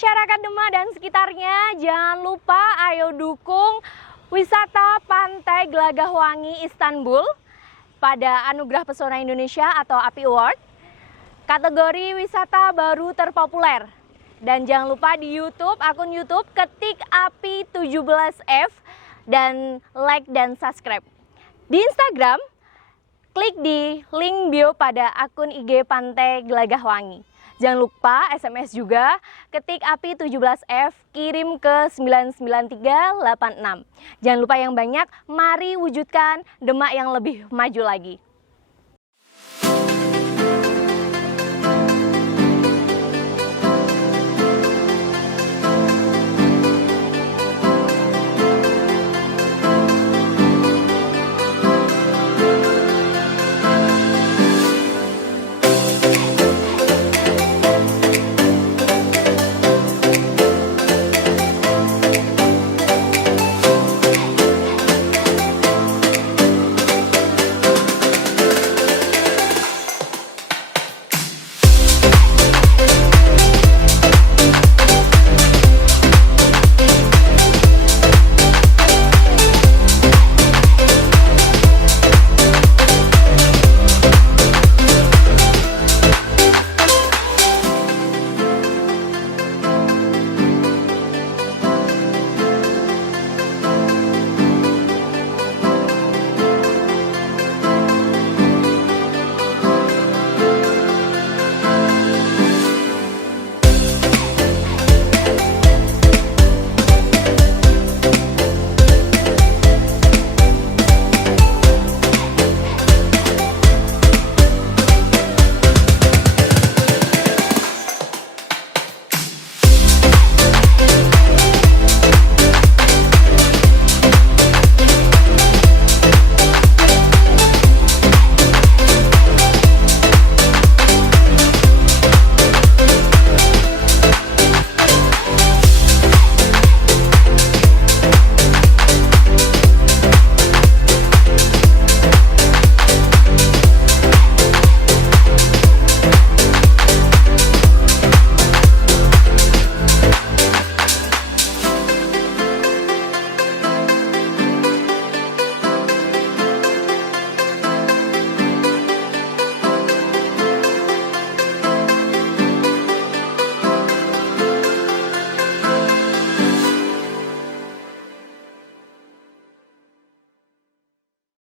masyarakat Demak dan sekitarnya, jangan lupa ayo dukung wisata Pantai Gelagahwangi Istanbul pada Anugerah Pesona Indonesia atau API Award, kategori wisata baru terpopuler. Dan jangan lupa di YouTube, akun YouTube ketik API 17F dan like dan subscribe. Di Instagram, klik di link bio pada akun IG Pantai Gelagahwangi. Jangan lupa SMS juga, ketik API 17F, kirim ke 99386. Jangan lupa yang banyak, mari wujudkan Demak yang lebih maju lagi.